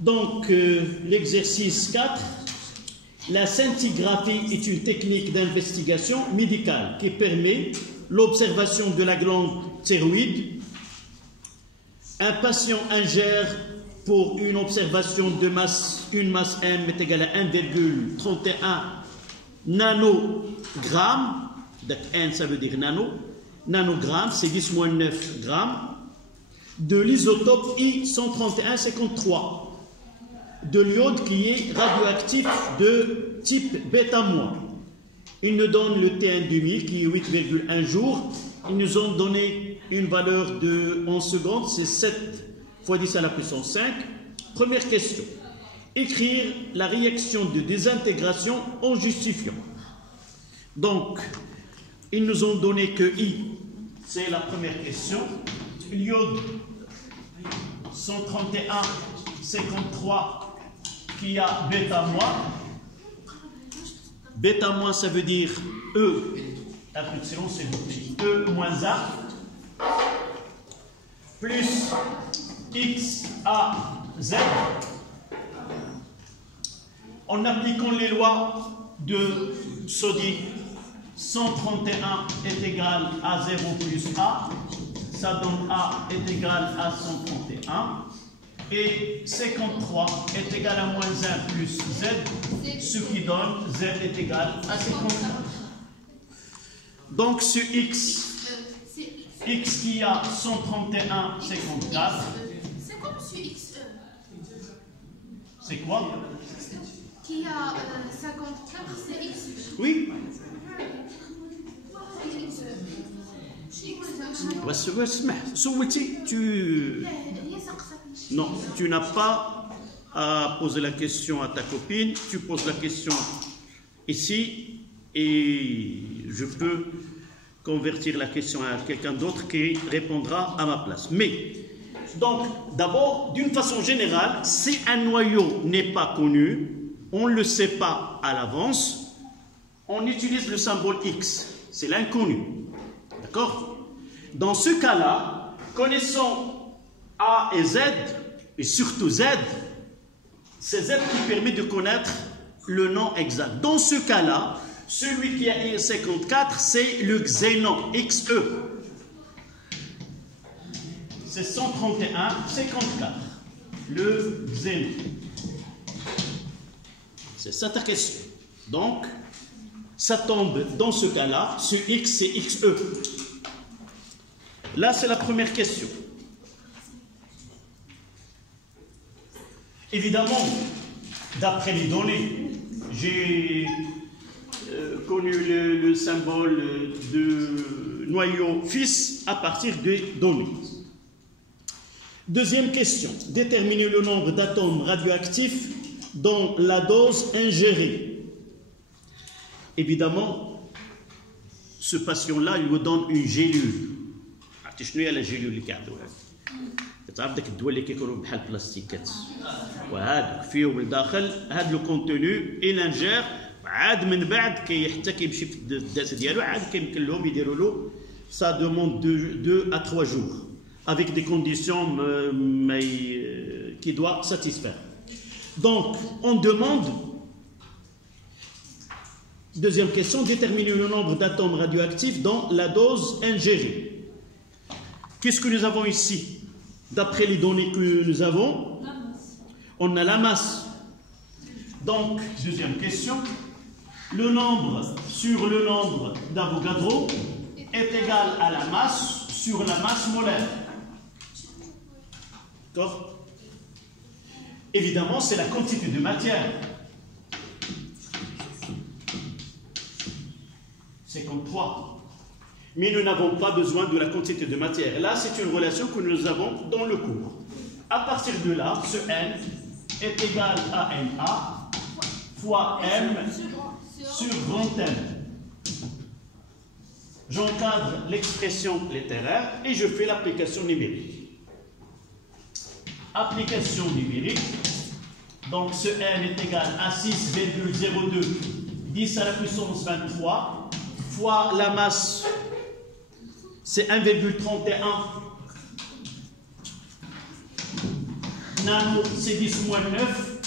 Donc, l'exercice 4, la scintigraphie est une technique d'investigation médicale qui permet l'observation de la glande thyroïde. Un patient ingère pour une observation de masse, une masse M est égale à 1,31 nanogramme. Donc N ça veut dire nanogramme, c'est 10-9 grammes. De l'isotope I-131-53 de l'iode qui est radioactif de type bêta-. Ils nous donnent le T1 qui est 8,1 jours. Ils nous ont donné une valeur de 11 secondes, c'est 7 fois 10 à la puissance 5. Première question. Écrire la réaction de désintégration en justifiant. Donc, ils nous ont donné que I, c'est la première question. L'iode 131-53 qui a bêta-. Bêta-, ça veut dire E, attention, c'est E moins A, plus X, A, Z. En appliquant les lois de Soddy, 131 est égal à 0 plus A, ça donne A est égal à 131. Et 53 est égal à moins 1 plus Z, ce qui donne Z est égal à 54. Donc ce X qui a 131, 54. C'est quoi monsieur X? C'est quoi? Qui a 54, c'est X. Oui. Non, tu n'as pas à poser la question à ta copine, tu poses la question ici et je peux convertir la question à quelqu'un d'autre qui répondra à ma place. Mais, donc, d'abord, d'une façon générale, si un noyau n'est pas connu, on ne le sait pas à l'avance, on utilise le symbole X, c'est l'inconnu. D'accord? Dans ce cas-là, connaissons A et Z, et surtout Z, c'est Z qui permet de connaître le nom exact. Dans ce cas-là, celui qui a I54, c'est le xénon, XE. C'est 131, 54. Le xénon. C'est ça ta question. Donc, ça tombe dans ce cas-là, ce X, c'est XE. Là, c'est la première question. Évidemment, d'après les données, j'ai connu le symbole de noyau fils à partir des données. Deuxième question. Déterminer le nombre d'atomes radioactifs dans la dose ingérée. Évidemment, ce patient-là, il vous donne une gélule. شنو هي الجيلول اللي كيعطيوها كتعرف داك الدواء اللي كيكونوا بحال البلاستيكات وهذوك فيهم لداخل هذا لو كونتوني الى انجير عاد من بعد حتى كيمشي في الداس ديالو عاد كيمكن لهم يديروا له ça demande 2 à 3 jours avec des conditions qui doivent satisfaire. Donc on demande, deuxième question, déterminer le nombre d'atomes radioactifs dans la dose ingérée. Qu'est-ce que nous avons ici? D'après les données que nous avons, on a la masse. Donc, deuxième question, le nombre sur le nombre d'Avogadro est égal à la masse sur la masse molaire. D'accord? Évidemment, c'est la quantité de matière. 53. Mais nous n'avons pas besoin de la quantité de matière. Là, c'est une relation que nous avons dans le cours. À partir de là, ce N est égal à NA fois M sur grand M. J'encadre l'expression littéraire et je fais l'application numérique. Application numérique. Donc, ce N est égal à 6,02 10 à la puissance 23 fois la masse. C'est 1,31 nano c'est 10 moins 9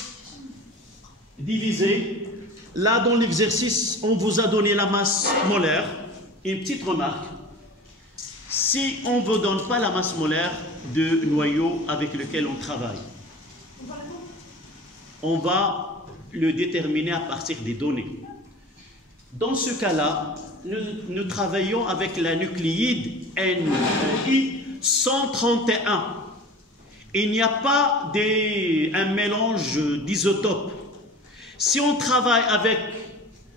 divisé. Là dans l'exercice on vous a donné la masse molaire. Une petite remarque, si on ne vous donne pas la masse molaire de noyau avec lequel on travaille, on va le déterminer à partir des données. Dans ce cas-là, nous travaillons avec la nucléide NI 131. Il n'y a pas un mélange d'isotopes. Si on travaille avec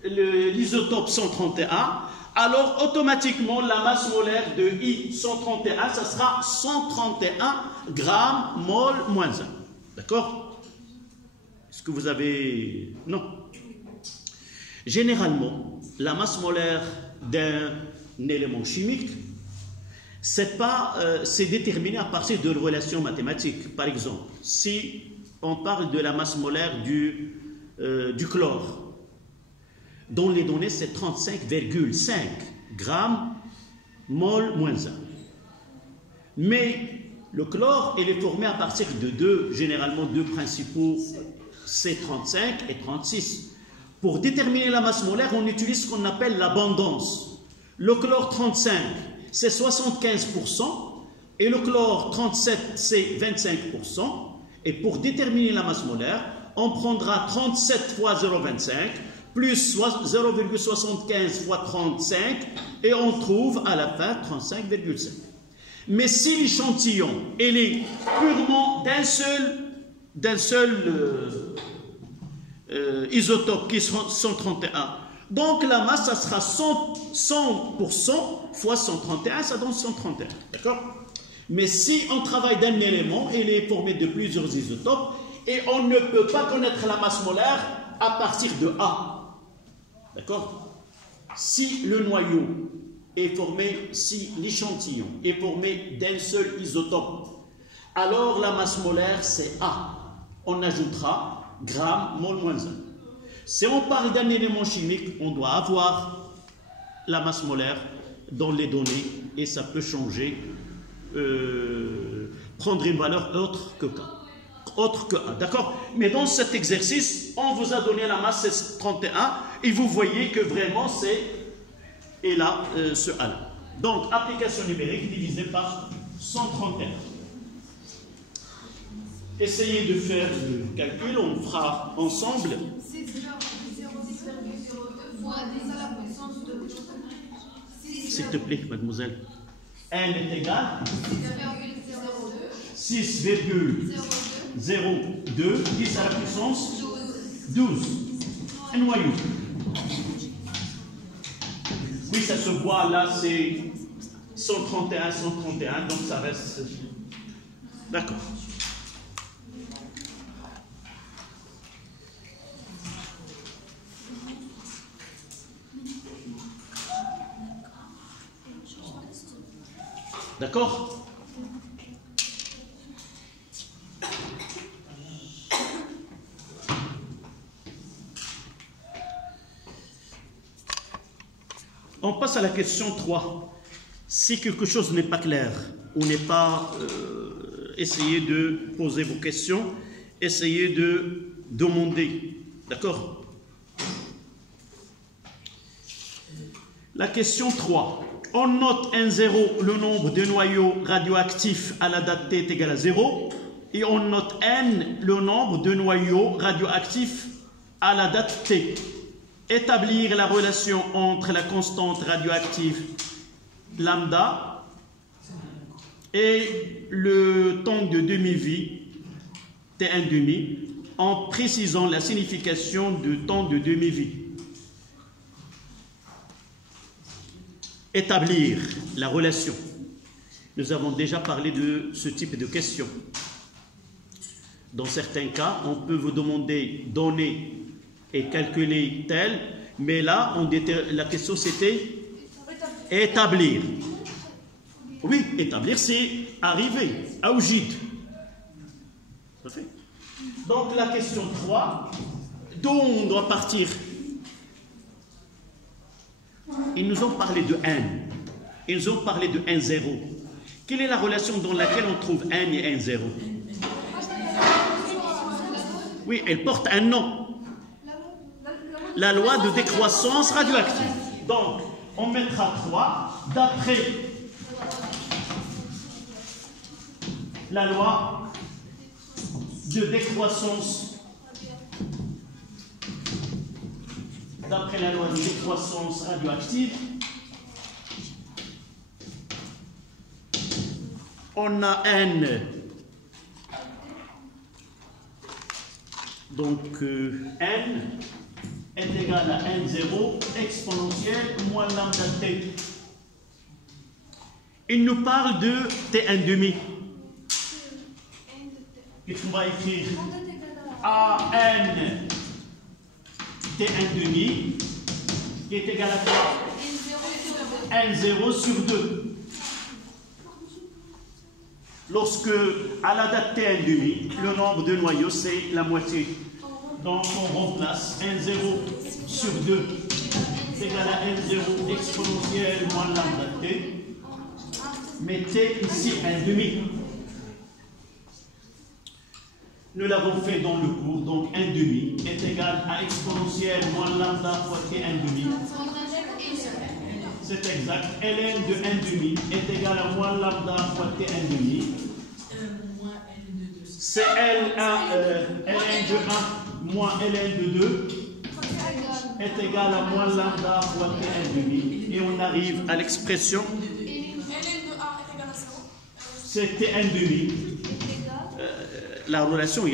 l'isotope 131, alors automatiquement la masse molaire de I 131, ça sera 131 grammes mol moins 1. D'accord? Est-ce que vous avez... Non. Généralement, la masse molaire d'un élément chimique, c'est déterminé à partir de relations mathématiques. Par exemple, si on parle de la masse molaire du chlore, dont les données c'est 35,5 grammes mol moins 1. Mais le chlore, il est formé à partir de généralement deux principaux, c'est 35 et 36. Pour déterminer la masse molaire, on utilise ce qu'on appelle l'abondance. Le chlore 35, c'est 75%, et le chlore 37, c'est 25%. Et pour déterminer la masse molaire, on prendra 37 fois 0,25, plus 0,75 fois 35, et on trouve à la fin 35,5. Mais si l'échantillon est purement d'un seul isotope qui est 131, donc la masse, ça sera 100% fois 131, ça donne 131. D'accord? Mais si on travaille d'un élément, il est formé de plusieurs isotopes, et on ne peut pas connaître la masse molaire à partir de A. D'accord? Si le noyau est formé, si l'échantillon est formé d'un seul isotope, alors la masse molaire c'est A. On ajoutera gramme mol moins 1. Si on parle d'un élément chimique, on doit avoir la masse molaire dans les données et ça peut changer, prendre une valeur autre que K. Autre que A, d'accord? Mais dans cet exercice, on vous a donné la masse, c'est 31, et vous voyez que vraiment c'est, et là, ce A-là. Donc, application numérique divisée par 131. Essayez de faire le calcul, on fera ensemble. 6,002 fois 10 à la puissance de... S'il te plaît, mademoiselle. N est égal 6,02 6,02, 10 à la puissance 12. Un noyau. Oui, ça se voit là, c'est 131, 131, donc ça reste... D'accord. D'accord? On passe à la question 3. Si quelque chose n'est pas clair ou n'est pas... essayez de poser vos questions, essayez de demander. D'accord? La question 3. On note un 0, le nombre de noyaux radioactifs à la date T est égal à 0. Et on note N, le nombre de noyaux radioactifs à la date T. Établir la relation entre la constante radioactive lambda et le temps de demi-vie, T1 demi, en précisant la signification du temps de demi-vie. Établir la relation. Nous avons déjà parlé de ce type de question. Dans certains cas, on peut vous demander donner et calculer tel, mais là, la question c'était établir. Oui, établir, c'est arriver, aoujid. Donc la question 3, d'où on doit partir? Ils nous ont parlé de n. Ils nous ont parlé de n0. Quelle est la relation dans laquelle on trouve n et n0? Oui, elle porte un nom. La loi de décroissance radioactive. Donc, on mettra 3 d'après la loi de décroissance. D'après la loi de décroissance radioactive, on a N. Donc, N est égal à N0 exponentielle moins lambda T. Il nous parle de T1 demi. Qu'est-ce qu'on va écrire? AN T1 demi qui est égal à quoi? N0 sur 2. Lorsque, à la date T1 demi, le nombre de noyaux, c'est la moitié. Donc, on remplace N0 sur 2 c'est égal à N0 exponentielle moins lambda T. Mettez ici 1 demi. Nous l'avons fait dans le cours, donc 1 demi est égal à exponentielle moins lambda fois T1 demi. C'est exact. Ln de 1 demi est égal à moins lambda fois T1 demi. C'est Ln de 1 moins Ln de 2 est égal à moins lambda fois T1 demi. Et on arrive à l'expression. Ln de 1 est égal à 0. C'est T1 demi. La relation,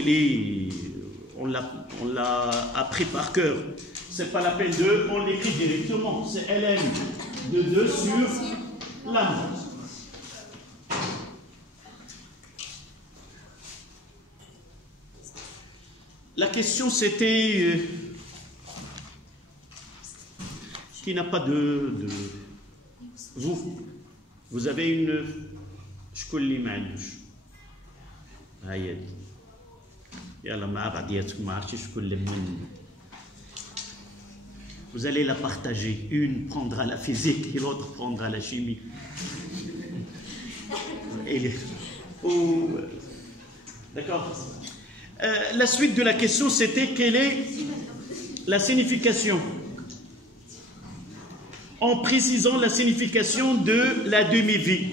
on l'a appris par cœur. C'est pas la peine de, on l'écrit directement. C'est Ln de 2 sur lambda. La question c'était qui n'a pas de vous avez une شكون ما عندوش هاي يلا مع بعضياتكم ما عرفتش شكون اللي من. Vous allez la partager. Une prendra la physique et l'autre prendra la chimie. D'accord. La suite de la question, c'était quelle est la signification? En précisant la signification de la demi-vie.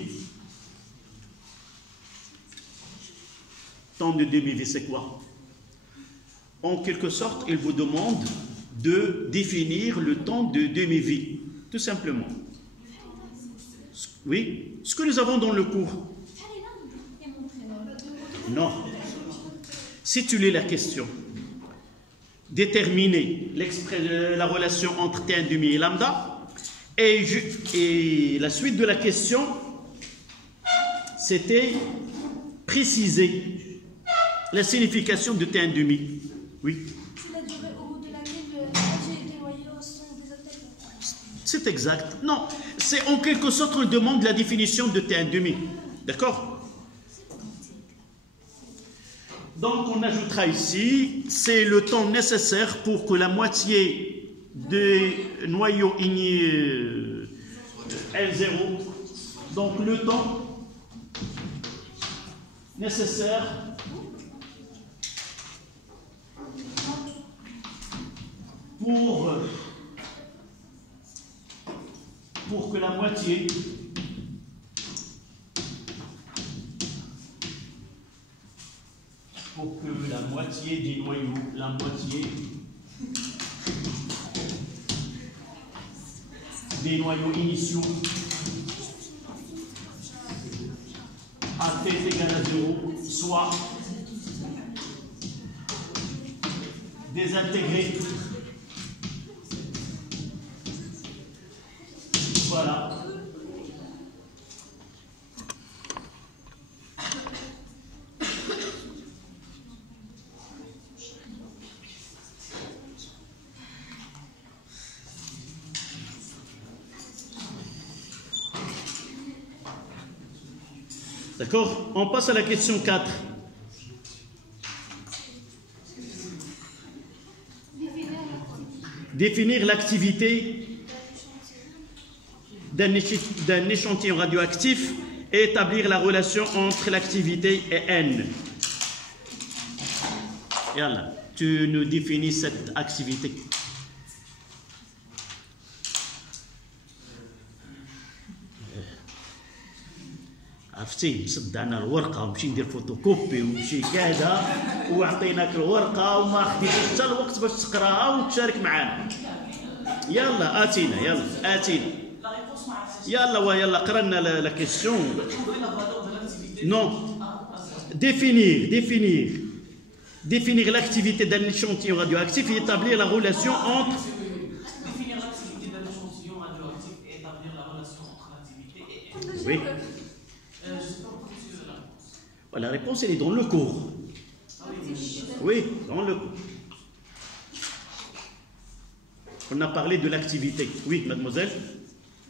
Temps de demi-vie, c'est quoi? En quelque sorte, il vous demande de définir le temps de demi-vie, tout simplement. Oui, ce que nous avons dans le cours. Non. Si tu lis la question, déterminer la relation entre T1 demi et lambda, et la suite de la question, c'était préciser la signification de T1 demi. Oui. C'est la durée au bout de laquelle les noyaux sont désatteints. C'est exact. Non, c'est en quelque sorte, on demande la définition de T1 demi. D'accord? Donc, on ajoutera ici, c'est le temps nécessaire pour que la moitié des noyaux N0, donc le temps nécessaire pour que la moitié des noyaux, la moitié des noyaux initiaux à t égale à 0 soit désintégrés. Voilà. D'accord? On passe à la question 4. Définir l'activité d'un échantillon radioactif et établir la relation entre l'activité et N. Yalla. tu nous définis cette activité. عرفتي مصدعنا الورقه ومشي ندير فوتوكوبي ومشي كذا وعطيناك الورقه وما خديتش حتى الوقت باش تقراها وتشارك معنا. يلا اتينا يلا اتينا يلا ويلا قرانا لا كيسيون. نو définir l'activité d'un échantillon radioactif et établir la relation entre. Définir l'activité d'un échantillon radioactif et établir la relation entre l'activité et. Oui. Je ne sais pas pourquoi tu la réponse. La réponse, elle est dans le cours. Oui, dans le cours. On a parlé de l'activité. Oui, mademoiselle.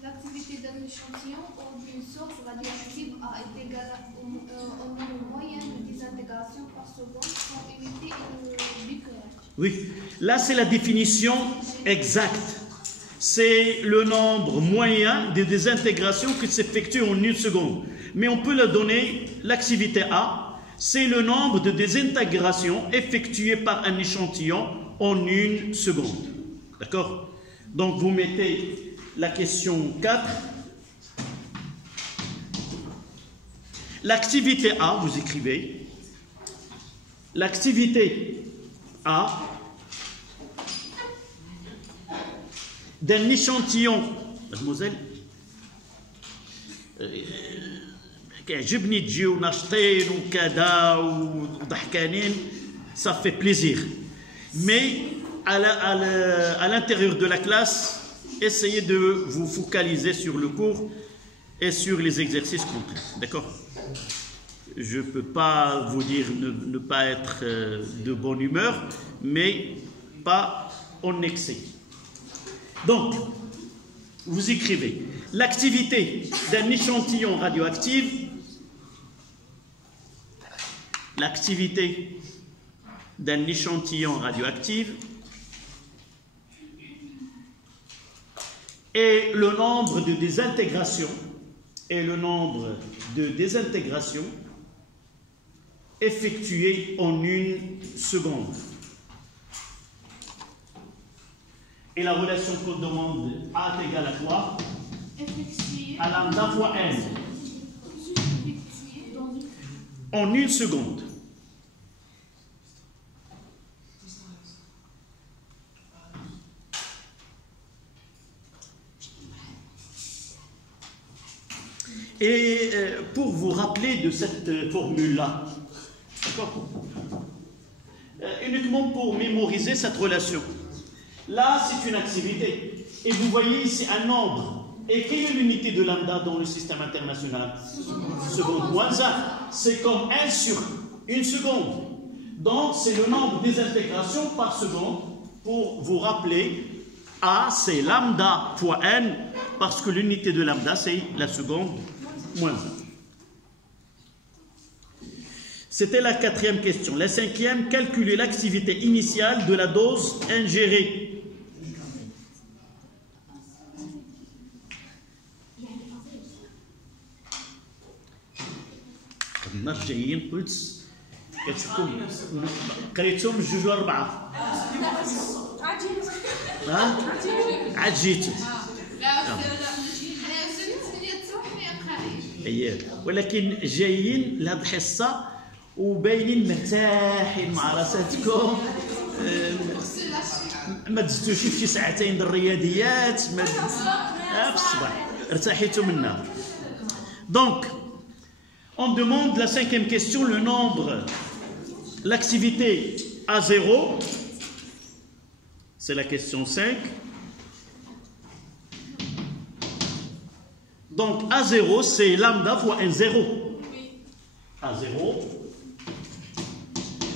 L'activité d'un échantillon ou d'une source radioactive a été égale au nombre moyen de désintégration par seconde pour éviter le bicœur. Oui, là c'est la définition exacte. C'est le nombre moyen de désintégration qui s'effectue en une seconde. Mais on peut le donner, l'activité A, c'est le nombre de désintégrations effectuées par un échantillon en une seconde. D'accord? Donc vous mettez la question 4. L'activité A, vous écrivez. L'activité A d'un échantillon, mademoiselle, كيعجبني تجيو ناشطين وكذا وضحكانين, ça fait plaisir. Mais à l'intérieur de la classe, essayez de vous focaliser sur le cours et sur les exercices concrets. D'accord? Je ne peux pas vous dire ne pas être de bonne humeur, mais pas en excès. Donc, vous écrivez l'activité d'un échantillon radioactif. L'activité d'un échantillon radioactif et le nombre de désintégrations effectuées en une seconde. Et la relation qu'on demande A est égale à quoi? À lambda fois n. En une seconde. Et pour vous rappeler de cette formule-là, d'accord, uniquement pour mémoriser cette relation. Là, c'est une activité. Et vous voyez ici un nombre. Et quelle est l'unité de lambda dans le système international? Seconde moins 1. C'est comme 1 sur 1 seconde. Donc, c'est le nombre des intégrations par seconde. Pour vous rappeler, A, c'est lambda fois n, parce que l'unité de lambda, c'est la seconde moins 1. C'était la 4e question. La 5e, calculer l'activité initiale de la dose ingérée. الناس جايين قلت كتشوفوا قريتهم بجوج واربعه ها عاد جيتوا اييه ولكن جايين لهاد الحصه وباينين مرتاحين مع راساتكم ما دزتوش في شي ساعتين ديال الرياضيات ما في الصباح ارتاحيتوا منا. Donc on demande la 5e question, le nombre, l'activité A0, c'est la question 5. Donc A0, c'est lambda fois N0. A0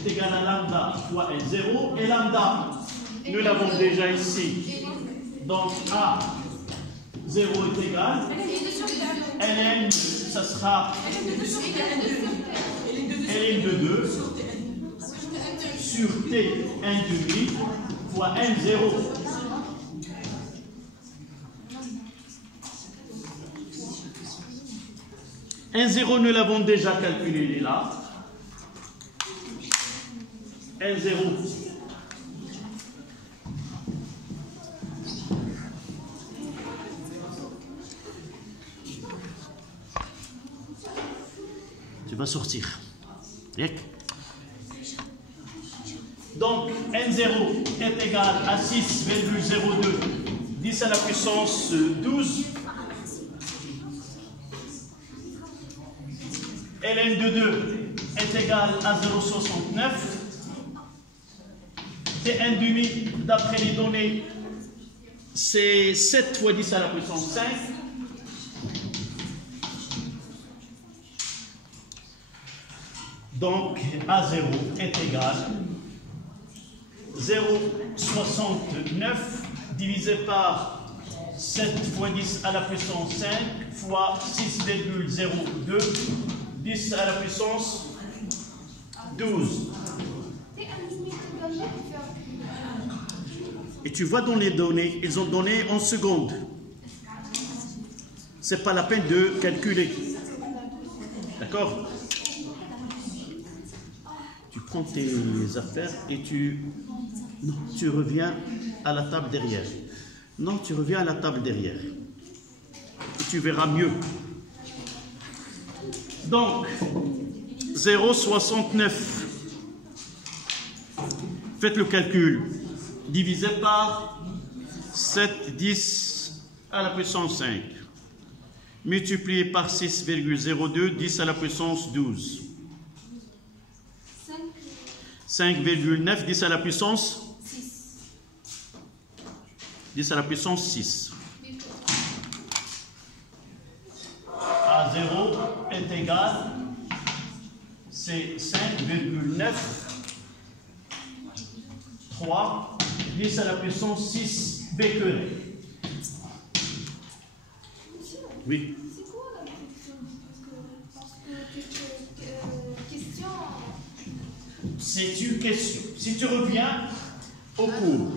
est égal à lambda fois N0. Et lambda, nous l'avons déjà ici. Donc A0 est égal. Ln, ça sera Ln de 2 sur T n demi fois N0. N0, nous l'avons déjà calculé, il est là. N0, tu vas sortir. Donc, N0 est égal à 6,02, 10 à la puissance 12. ln de 2 est égal à 0,69. Tn demi, d'après les données, c'est 7 fois 10 à la puissance 5. Donc, A0 est égal à 0,69 divisé par 7 fois 10 à la puissance 5 fois 6,02, 10 à la puissance 12. Et tu vois dans les données, ils ont donné en secondes. C'est pas la peine de calculer. D'accord? Tu prends tes affaires et tu reviens à la table derrière. Non, tu reviens à la table derrière. Et tu verras mieux. Donc, 0,69. Faites le calcul. Divisé par 7, 10 à la puissance 5. Multiplié par 6,02, 10 à la puissance 12. 5,9, 10 à la puissance 6. 10 à la puissance 6. A0 est égal, c'est 5,9, 3, 10 à la puissance 6 becquerel. Oui. C'est quoi la question? Parce que question. C'est une question. Si tu reviens au cours,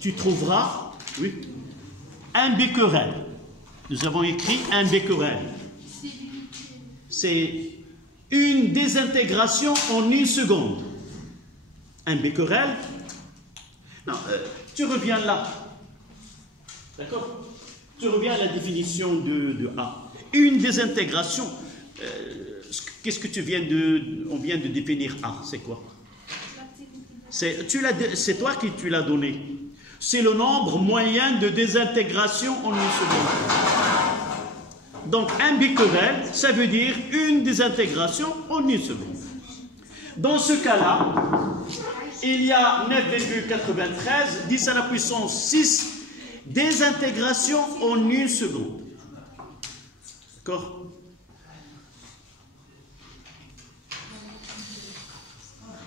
tu trouveras, oui, un becquerel. Nous avons écrit un becquerel. C'est une désintégration en une seconde. Un becquerel. Non, tu reviens là. D'accord? Tu reviens à la définition de A. Une désintégration. Qu'est-ce que tu viens de... On vient de définir A. C'est quoi? C'est toi qui tu l'as donné. C'est le nombre moyen de désintégration en une seconde. Donc, un becquerel, ça veut dire une désintégration en une seconde. Dans ce cas-là, il y a 9,93, 10 à la puissance 6, désintégration en une seconde. D'accord?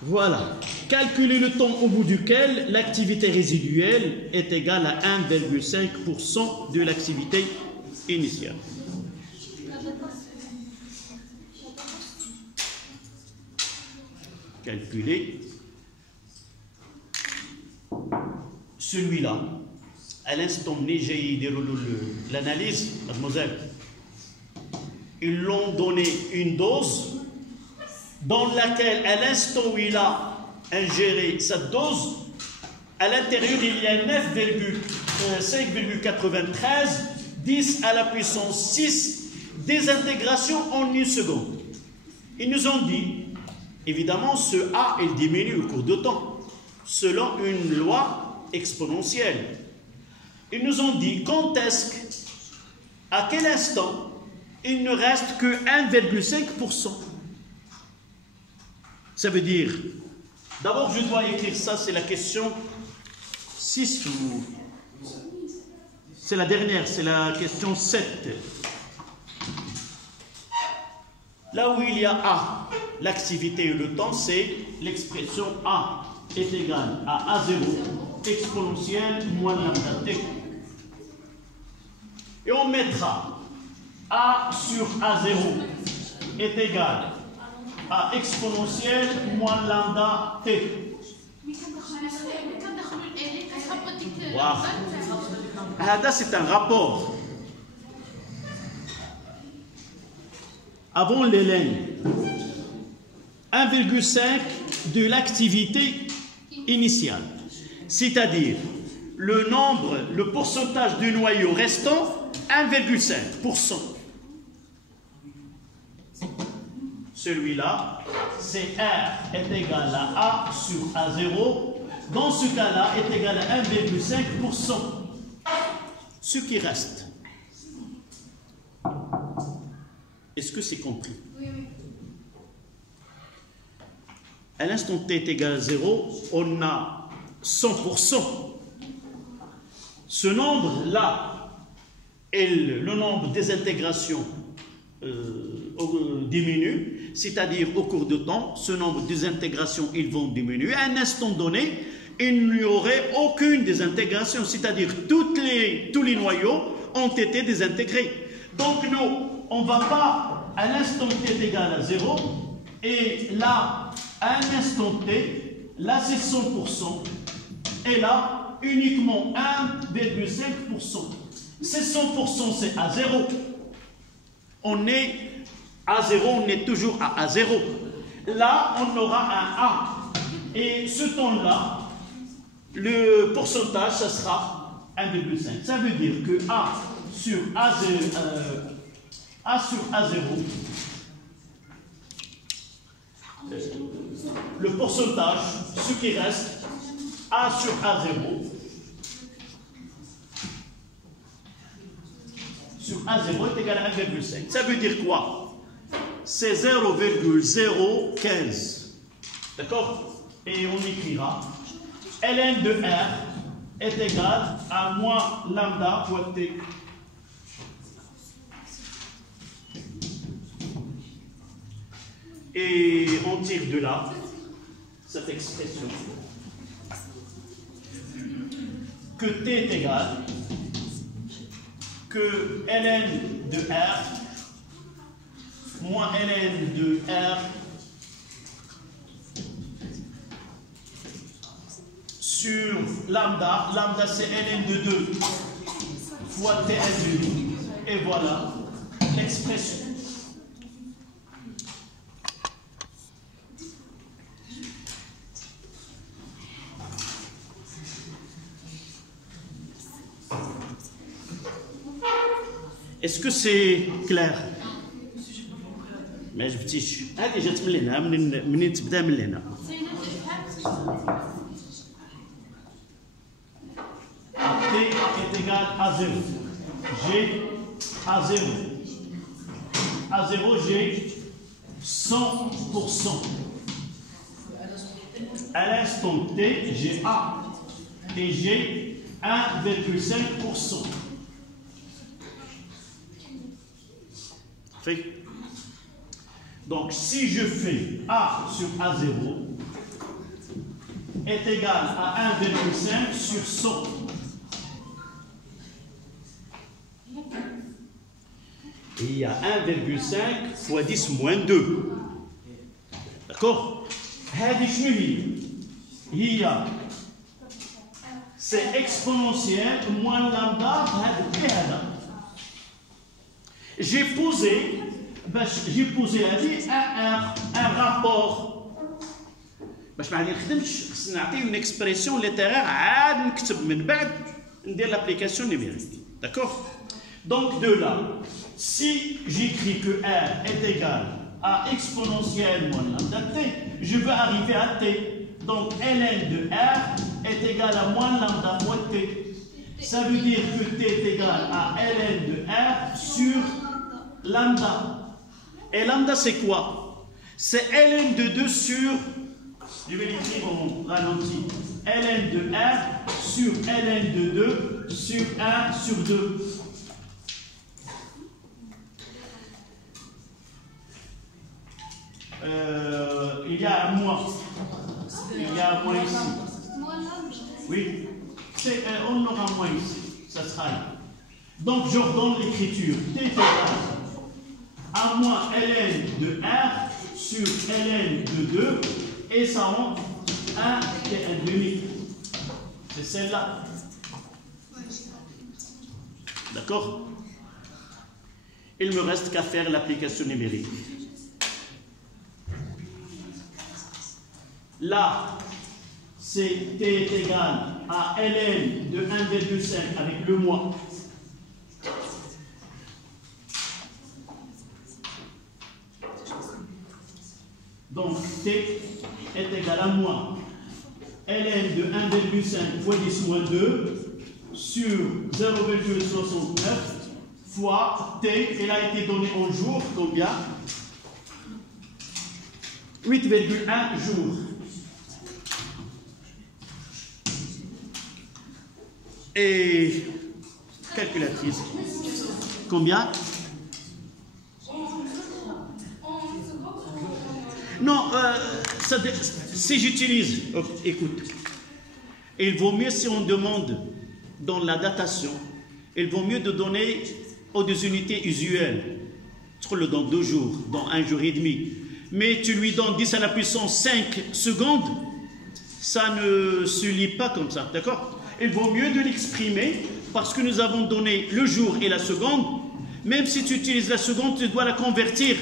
Voilà. Calculez le temps au bout duquel l'activité résiduelle est égale à 1,5% de l'activité initiale. Calculez celui-là. À l'instant donné, j'ai déroulé l'analyse, mademoiselle. Ils l'ont donné une dose dans laquelle, à l'instant où il a ingéré cette dose, à l'intérieur, il y a 5,93, 10 à la puissance 6, désintégration en une seconde. Ils nous ont dit, évidemment, ce A, il diminue au cours de temps, selon une loi exponentielle. Ils nous ont dit, quand est-ce à quel instant, il ne reste que 1,5%. Ça veut dire, d'abord je dois écrire ça, c'est la question 6 ou... C'est la dernière, c'est la question 7. Là où il y a A, l'activité et le temps, c'est l'expression A est égale à A0 exponentielle moins lambda t. Et on mettra A sur A0 est égal à exponentielle moins lambda t. Wow. C'est un rapport. Avant l'élène, 1,5 de l'activité initiale, c'est-à-dire le nombre, le pourcentage du noyau restant, 1,5%. celui-là, c'est R est égal à A sur A0. Dans ce cas-là, est égal à 1,5%. Ce qui reste. Est-ce que c'est compris? Oui, oui. À l'instant t est égal à 0, on a 100%. Ce nombre-là, le nombre des intégrations diminue, c'est-à-dire au cours de temps, ce nombre des intégrations, ils vont diminuer. À un instant donné, il n'y aurait aucune désintegration, c'est-à-dire tous les noyaux ont été désintégrés. Donc nous, on ne va pas à l'instant t égal à 0, et là, à un instant t, là c'est 100%, et là, uniquement 1,5%. C'est 100%, c'est à 0. On est à 0, on est toujours à 0. Là, on aura un A. Et ce temps-là, le pourcentage, ça sera 1,5. Ça veut dire que A sur A0, le pourcentage, ce qui reste, A sur A0, sur A0 est égal à 1,5. Ça veut dire quoi? C'est 0,015. D'accord? Et on écrira ln de R est égal à moins lambda fois T. Et on tire de là cette expression que T est égal que ln de R moins ln de R sur lambda. Lambda c'est ln de 2 fois Tn demi. Et voilà l'expression. Est-ce que c'est clair? ما جبتيش هذه جات من هنا منين تبدا من هنا. T est égal à 0. G à 0. À 0, j'ai 100%. À l'instant T, j'ai A. Et j'ai 1,5%. Donc, si je fais A sur A0 est égal à 1,5 sur 100. Et il y a 1,5 fois 10 moins 2. D'accord? C'est exponentiel moins lambda. J'ai posé un rapport. باش ما غادي نخدمش خصنا نعطي une expression littéraire عاد نكتب من بعد ندير l'application numérique. D'accord? Donc de là, si j'écris que R est égal à exponentielle moins lambda T, je veux arriver à T. Donc ln de R est égal à moins lambda fois T. Ça veut dire que T est égal à ln de R sur lambda. Et lambda c'est quoi? C'est ln de 2 sur, je vais l'écrire en ralenti, ln de R sur ln de 2 sur 1 sur 2. Il y a un moins. Il y a un moins ici. Oui. On aura un moins ici. Ça sera là. Donc j'ordonne l'écriture. T est égal à moins ln de R sur ln de 2 et ça rend 1 et 1 demi. C'est celle-là. D'accord? Il me reste qu'à faire l'application numérique. Là, c'est T est égal à ln de 1,5 avec le moins. Donc T est égal à moins ln de 1,5 fois 10 moins 2 sur 0,69 fois T, elle a été donnée en jours, combien? 8,1 jours. Et calculatrice, combien? Non, si j'utilise, écoute, il vaut mieux si on demande dans la datation, il vaut mieux de donner aux des unités usuelles. Tu le donnes 2 jours, dans 1 jour et demi. Mais tu lui donnes 10 à la puissance 5 secondes, ça ne se lit pas comme ça, d'accord? Il vaut mieux de l'exprimer parce que nous avons donné le jour et la seconde. Même si tu utilises la seconde, tu dois la convertir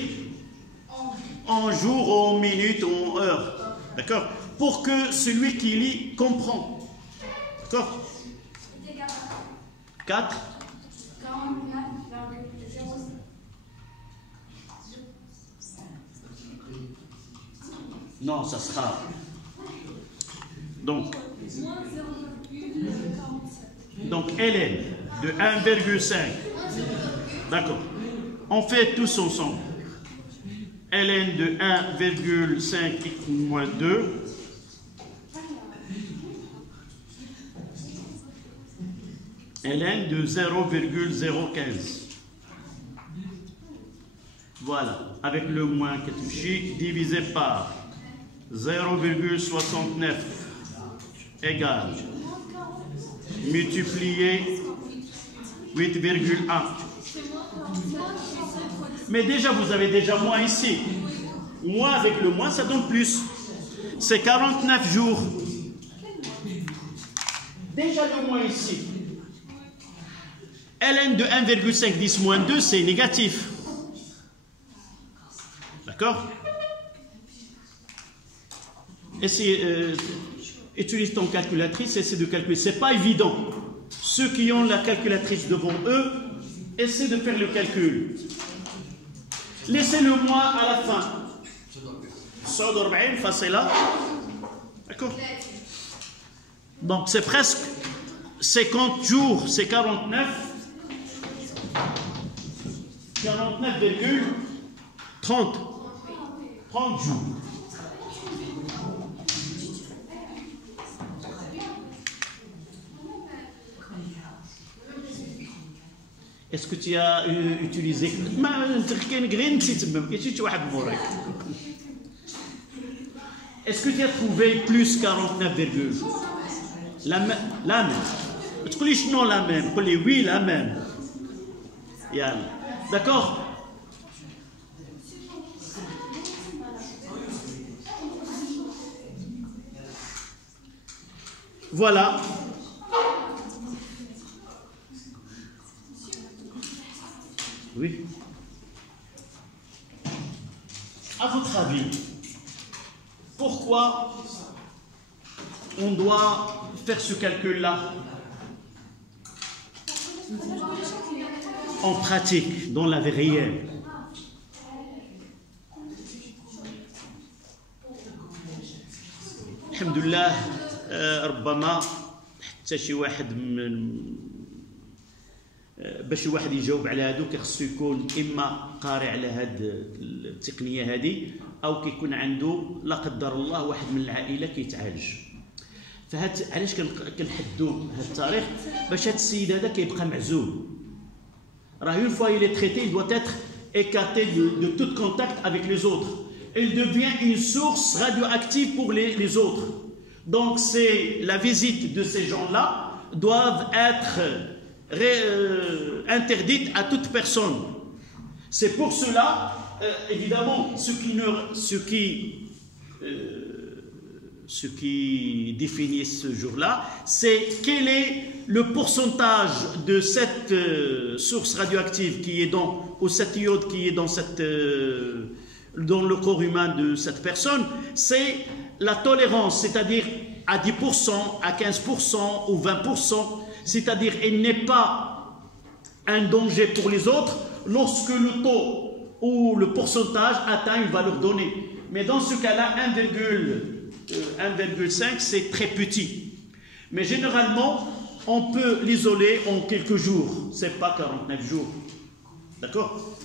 en jour, en minutes, en heures, d'accord? Pour que celui qui lit comprend, d'accord? 4 Non, ça sera. Donc ln de 1,5. D'accord. On fait tous ensemble. ln de 1,5 moins 2. ln de 0,015. Voilà. Avec le moins qui est touché, divisé par 0,69 égale multiplié 8,1. Mais déjà, vous avez déjà moins ici. Moins avec le moins, ça donne plus. C'est 49 jours. Déjà le moins ici. ln de 1,5 10 moins 2, c'est négatif. D'accord? Utilise ton calculatrice, essaie de calculer. C'est pas évident. Ceux qui ont la calculatrice devant eux, essaie de faire le calcul. Laissez le moins à la fin. 140 facile. D'accord? Donc c'est presque 50 jours, c'est 49. 49,30 jours. Est-ce que tu as utilisé Est-ce que tu as trouvé plus 49, la même? Tu dis non la même, tu dis oui la même. D'accord? Voilà. Oui. À votre avis, pourquoi on doit faire ce calcul-là en pratique, dans la vie réelle? Alhamdulillah, ربما حتى شي واحد من باش واحد يجاوب على هادو كيخصو يكون اما قارئ على هاد التقنيه هادي او كيكون عنده لا قدر الله واحد من العائله كيتعالج. فهاد علاش كنحدوا هاد التاريخ؟ باش هاد السيد هذا كيبقى معزول. راه une fois il est traité, il doit être écarté de tout contact avec les autres. Il devient une source radioactive pour les autres. Donc c'est la visite de ces gens-là doivent être interdite à toute personne. C'est pour cela, évidemment, ce qui définit ce jour-là, c'est quel est le pourcentage de cette source radioactive qui est ou cette iode qui est dans le corps humain de cette personne. C'est la tolérance, c'est-à-dire à 10%, à 15% ou 20%. C'est-à-dire il n'est pas un danger pour les autres lorsque le taux ou le pourcentage atteint une valeur donnée. Mais dans ce cas-là, 1,5 c'est très petit. Mais généralement, on peut l'isoler en quelques jours. Ce n'est pas 49 jours. D'accord?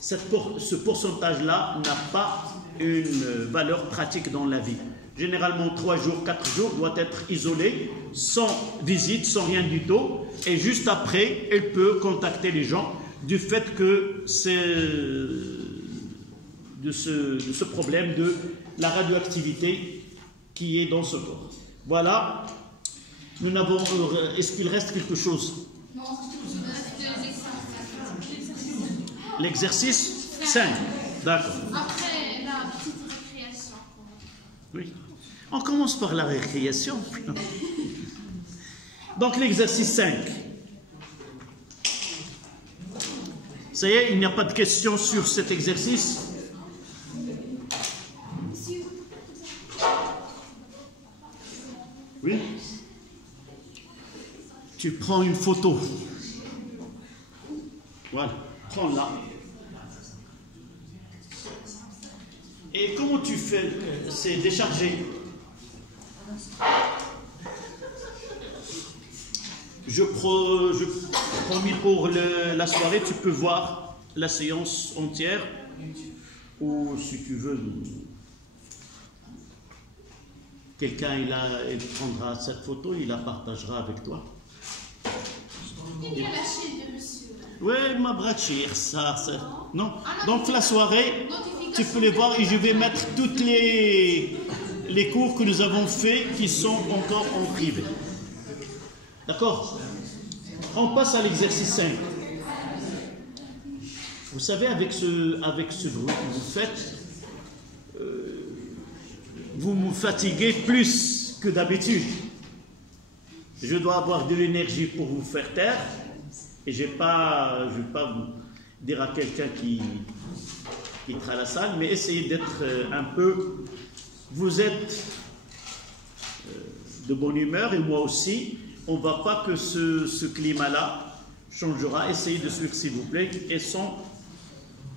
Ce pourcentage-là n'a pas une valeur pratique dans la vie. Généralement, 3 jours, 4 jours doit être isolé, sans visite, sans rien du tout. Et juste après, elle peut contacter les gens du fait que c'est de ce problème de la radioactivité qui est dans ce corps. Voilà. Nous n'avons... Est-ce qu'il reste quelque chose? Non, L'exercice 5. D'accord. après la petite récréation. Oui. On commence par la récréation. Donc l'exercice 5. Ça y est, il n'y a pas de questions sur cet exercice. Oui. Tu prends une photo. Voilà, prends-la. Et comment tu fais? C'est déchargé. Je promis pour la soirée, tu peux voir la séance entière. Ou si tu veux, quelqu'un il prendra cette photo, il la partagera avec toi. Il y a la chaîne de monsieur. Oui, ma brachir, ça. Non. Donc la soirée, tu peux les voir et je vais mettre toutes les cours que nous avons faits qui sont encore en privé. D'accord? On passe à l'exercice 5. Vous savez, avec ce bruit que vous faites, vous me fatiguez plus que d'habitude. Je dois avoir de l'énergie pour vous faire taire et je ne vais pas dire à quelqu'un qui quittera la salle, mais essayez d'être un peu... Vous êtes de bonne humeur et moi aussi. On ne va pas que ce climat-là changera. Essayez de suivre, s'il vous plaît, et sans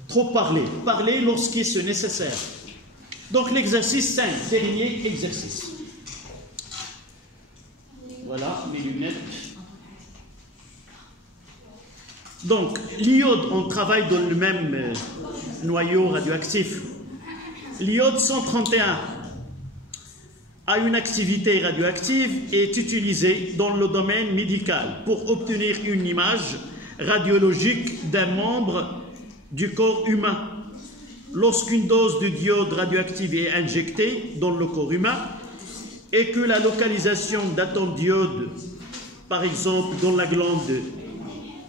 trop parler. Parlez lorsqu'il est nécessaire. Donc l'exercice 5, dernier exercice. Voilà, mes lunettes. Donc, l'iode, on travaille dans le même noyau radioactif. L'iode 131 a une activité radioactive et est utilisé dans le domaine médical pour obtenir une image radiologique d'un membre du corps humain. Lorsqu'une dose de d'iode radioactive est injectée dans le corps humain et que la localisation d'atomes d'iode, par exemple dans la glande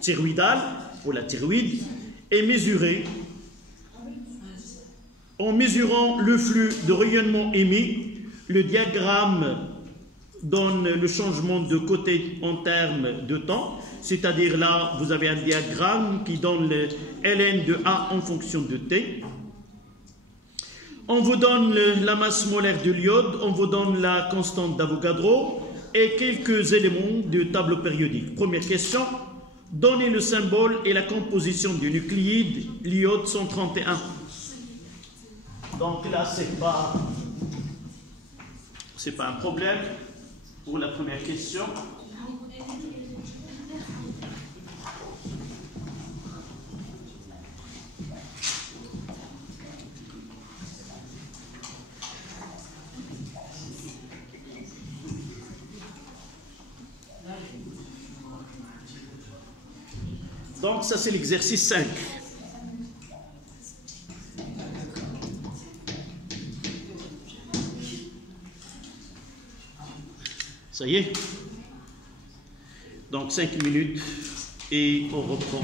thyroïdale ou la thyroïde, est mesurée, en mesurant le flux de rayonnement émis, le diagramme donne le changement de côté en termes de temps, c'est-à-dire là, vous avez un diagramme qui donne le ln de A en fonction de T. On vous donne la masse molaire de l'iode, on vous donne la constante d'Avogadro et quelques éléments de tableau périodique. Première question, donnez le symbole et la composition du nucléide, l'iode 131. Donc là, c'est pas un problème pour la première question. Donc ça, c'est l'exercice 5. Ça y est. Donc 5 minutes et on reprend.